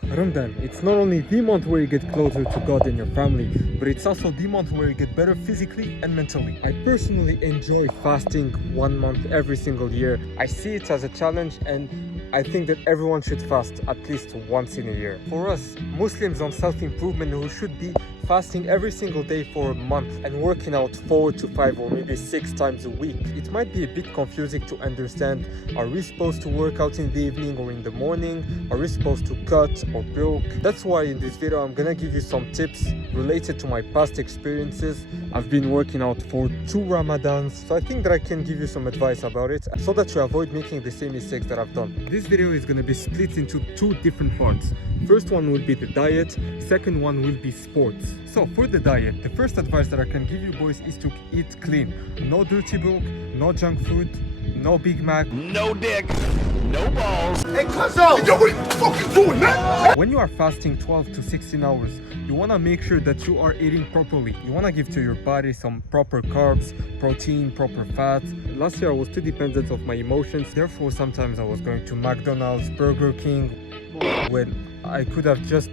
Ramadan, it's not only the month where you get closer to God and your family, but it's also the month where you get better physically and mentally. I personally enjoy fasting 1 month every single year. I see it as a challenge, and I think that everyone should fast at least once in a year. For us, Muslims on self-improvement who should be fasting every single day for a month and working out 4 to 5 or maybe 6 times a week, it might be a bit confusing to understand. Are we supposed to work out in the evening or in the morning? Are we supposed to cut or bulk? That's why in this video I'm gonna give you some tips related to my past experiences. I've been working out for 2 Ramadans, so I think that I can give you some advice about it so that you avoid making the same mistakes that I've done. This video is gonna be split into 2 different parts. First one will be the diet, second one will be sports. So for the diet, the first advice that I can give you boys is to eat clean. No dirty bulk, no junk food, no Big Mac, No dick, no balls. Hey, cuzzo! Yo, what are you fucking doing, man? When you are fasting 12 to 16 hours, you want to make sure that you are eating properly. You want to give to your body some proper carbs, protein, proper fat. Last year I was too dependent of my emotions, therefore sometimes I was going to McDonald's, Burger King, when I could have just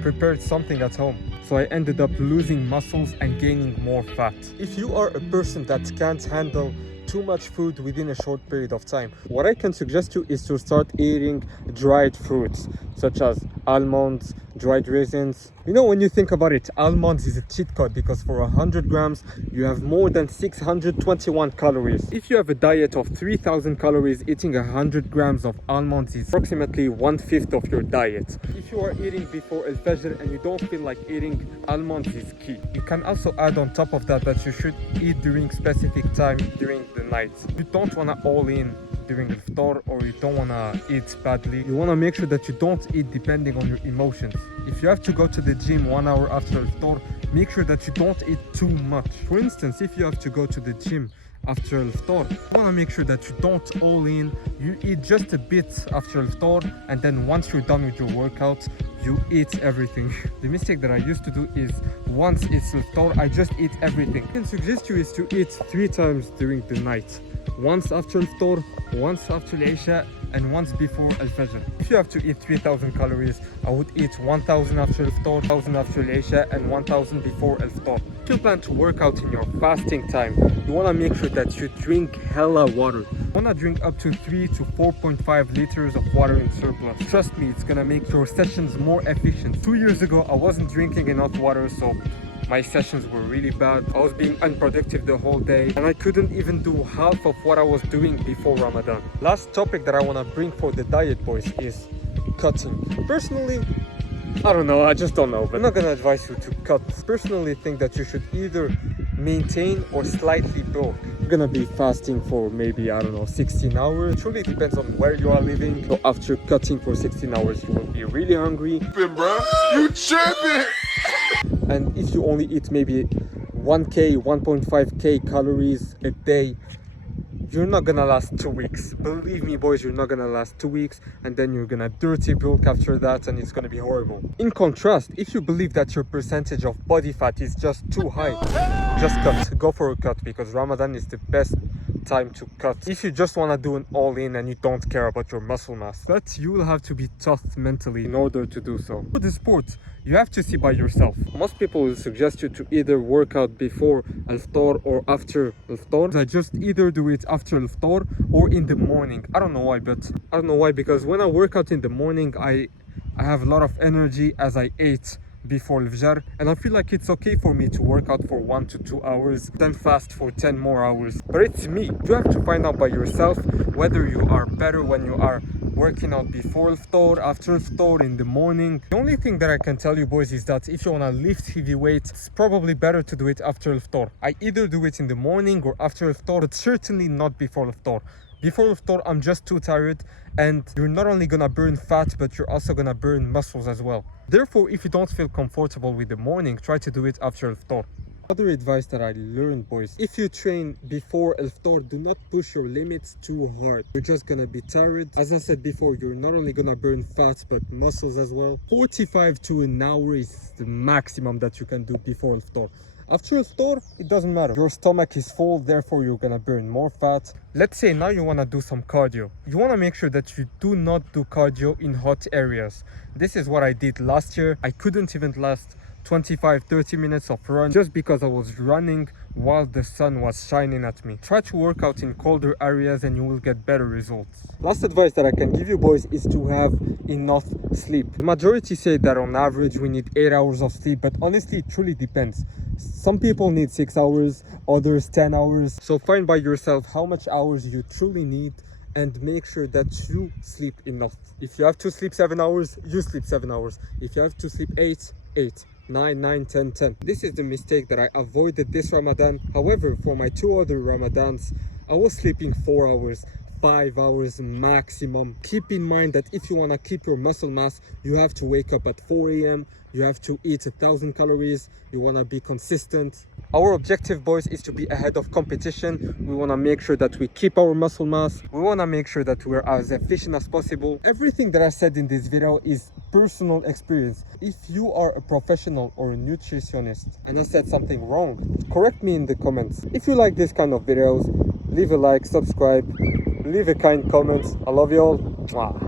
prepared something at home. So I ended up losing muscles and gaining more fat. If you are a person that can't handle too much food within a short period of time, what I can suggest you is to start eating dried fruits such as almonds, dried raisins. You know, when you think about it, almonds is a cheat code because for 100 grams you have more than 621 calories. If you have a diet of 3000 calories, eating 100 grams of almonds is approximately 1/5 of your diet. If you are eating before al-fajr and you don't feel like eating, almonds is key. You can also add on top of that you should eat during specific time during the night. You don't want to all in during iftar, or you don't want to eat badly. You want to make sure that you don't eat depending on your emotions. If you have to go to the gym 1 hour after iftar, make sure that you don't eat too much. For instance, if you have to go to the gym after iftar, you want to make sure that you don't all in. You eat just a bit after iftar, and then once you're done with your workout, you eat everything. The mistake that I used to do is once it's iftar, I just eat everything. What I can suggest you is to eat 3 times during the night. Once after iftar, once after Isha, and once before al-fajr. If you have to eat 3000 calories, I would eat 1000 after iftar, 1000 after Isha, and 1000 before iftar. If you plan to work out in your fasting time, you want to make sure that you drink hella water. You want to drink up to 3 to 4.5 liters of water in surplus. Trust me, it's gonna make your sessions more efficient. 2 years ago, I wasn't drinking enough water, so my sessions were really bad. I was being unproductive the whole day, and I couldn't even do half of what I was doing before Ramadan. Last topic that I want to bring for the diet, boys, is cutting. Personally, I don't know, I just don't know, but I'm not gonna advise you to cut. Personally think that you should either maintain or slightly bulk. You're gonna be fasting for maybe, I don't know, 16 hours. It truly depends on where you are living. So after cutting for 16 hours, you will be really hungry. Bro, you tripping? And if you only eat maybe 1k, 1.5k calories a day, you're not gonna last 2 weeks. Believe me, boys, you're not gonna last 2 weeks, and then you're gonna dirty bulk after that, and it's gonna be horrible. In contrast, if you believe that your percentage of body fat is just too high, just cut. Go for a cut, because Ramadan is the best time to cut. If you just want to do an all-in and you don't care about your muscle mass, but you will have to be tough mentally in order to do so. For the sport, you have to see by yourself. Most people will suggest you to either work out before al-ftar or after al-ftar. I just either do it after al-ftar or in the morning. I don't know why, because when I work out in the morning, I have a lot of energy as I ate before al-fajr, and I feel like it's okay for me to work out for 1 to 2 hours, then fast for 10 more hours. But it's me. You have to find out by yourself whether you are better when you are working out before iftar, after iftar, in the morning. The only thing that I can tell you, boys, is that if you want to lift heavy weight, it's probably better to do it after iftar. I either do it in the morning or after iftar, but certainly not before iftar. Before iftar, I'm just too tired, and you're not only gonna burn fat, but you're also gonna burn muscles as well. Therefore, if you don't feel comfortable with the morning, try to do it after iftar. Other advice that I learned, boys, if you train before iftar, do not push your limits too hard. You're just gonna be tired. As I said before, you're not only gonna burn fat, but muscles as well. 45 to an hour is the maximum that you can do before iftar. After iftar, it doesn't matter. Your stomach is full, therefore you're gonna burn more fat. Let's say now you wanna do some cardio. You wanna make sure that you do not do cardio in hot areas. This is what I did last year. I couldn't even last 25-30 minutes of run just because I was running while the sun was shining at me. Try to work out in colder areas and you will get better results. Last advice that I can give you boys is to have enough sleep. The majority say that on average we need 8 hours of sleep, but honestly it truly depends. Some people need 6 hours, others 10 hours. So find by yourself how much hours you truly need and make sure that you sleep enough. If you have to sleep 7 hours, you sleep 7 hours. If you have to sleep 8, 9, 10, 10. This is the mistake that I avoided this Ramadan. However, for my 2 other Ramadans, I was sleeping 4 hours, 5 hours maximum. Keep in mind that if you want to keep your muscle mass, you have to wake up at 4 a.m. You have to eat 1,000 calories. You want to be consistent. Our objective, boys, is to be ahead of competition. We want to make sure that we keep our muscle mass. We want to make sure that we're as efficient as possible. Everything that I said in this video is personal experience. If you are a professional or a nutritionist and I said something wrong, correct me in the comments. If you like this kind of videos, leave a like, subscribe, leave a kind comment. I love you all. Mwah.